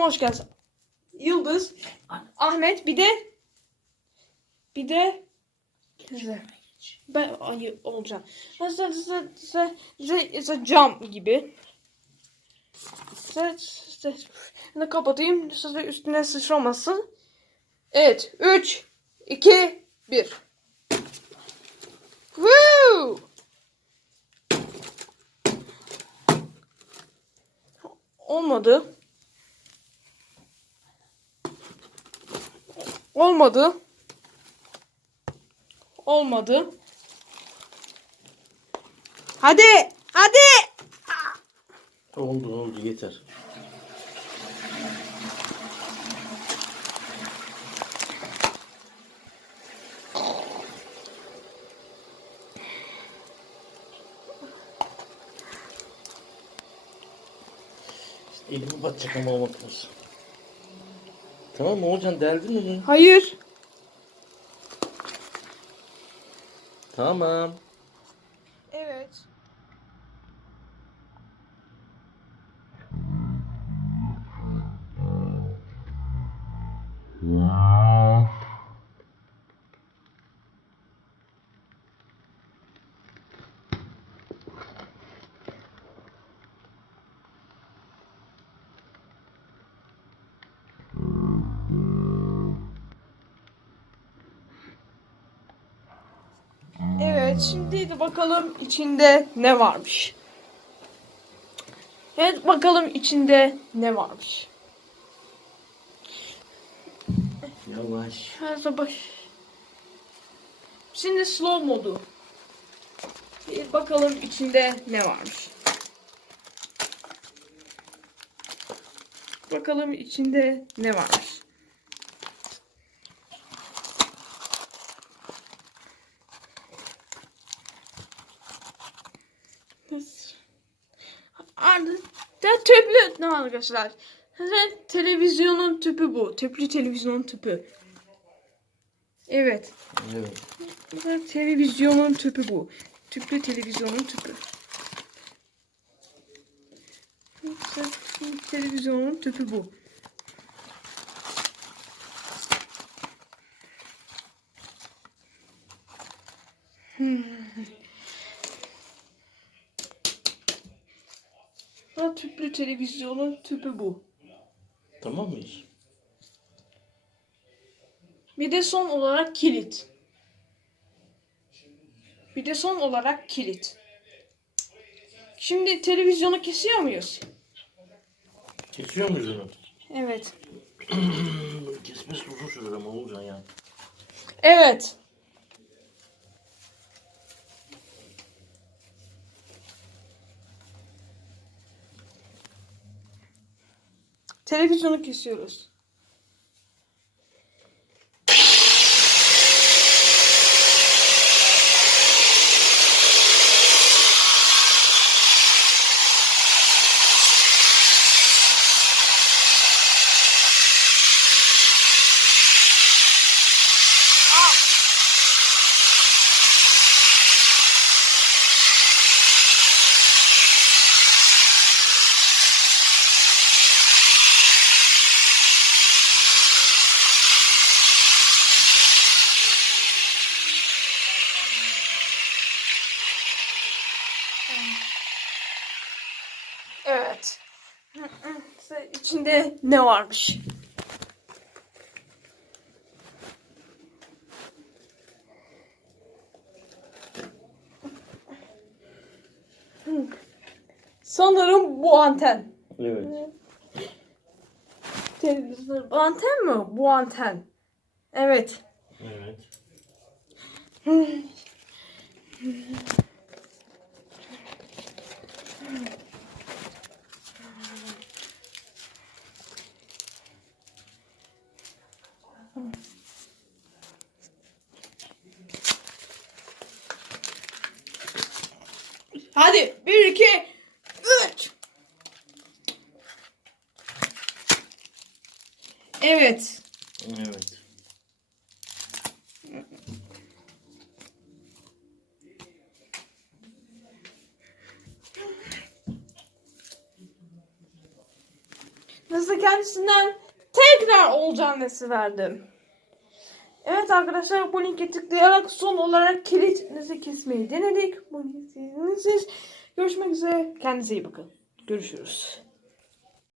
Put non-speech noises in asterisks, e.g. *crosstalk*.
kanalıma hoş geldin. Yıldız, Ahmet bir de bir de size. Ben ayı olacağım. Size size size size cam gibi. Size size ne kapatayım size üstüne sıçramasın. Evet. 3 2 1 Woo! Olmadı. Olmadı. Olmadı. Hadi, hadi. Oldu oldu yeter. İşte elimi batacak ama olmaz. Tamam mı Oğulcan deldin mi? Hayır. Tamam. Evet. Evet, şimdi de bakalım içinde ne varmış. Evet, bakalım içinde ne varmış. Yavaş. Her sabah. Şimdi slow modu. Bir bakalım içinde ne varmış. Bakalım içinde ne varmış. Artık da tüplü ne arkadaşlar? Zaten televizyonun tüpü bu. Tüplü televizyonun tüpü. Evet. Evet. Da televizyonun tüpü bu. Tüplü televizyonun tüpü. Televizyonun tüpü bu. Hmm. Bu da tüplü televizyonun tüpü bu. Tamam mıyız? Bir de son olarak kilit. Bir de son olarak kilit. Şimdi televizyonu kesiyor muyuz? Kesiyor muyuz onu? Evet. *clears throat* Kesmesi uzun sürer ama Oğulcan ya. Evet. Televizyonu kesiyoruz. Evet. İçinde ne varmış? Sanırım bu anten. Evet. Televizyon. Bu anten mi? Bu anten. Evet. Evet. Hadi. Bir, iki, üç. Evet. Evet. Nasıl kendisinden tekrar Olcan Nesi verdim. Evet arkadaşlar bu linke tıklayarak son olarak kilitinizi kesmeyi denedik. Bu linki görüşmek üzere. Kendinize iyi bakın. Görüşürüz.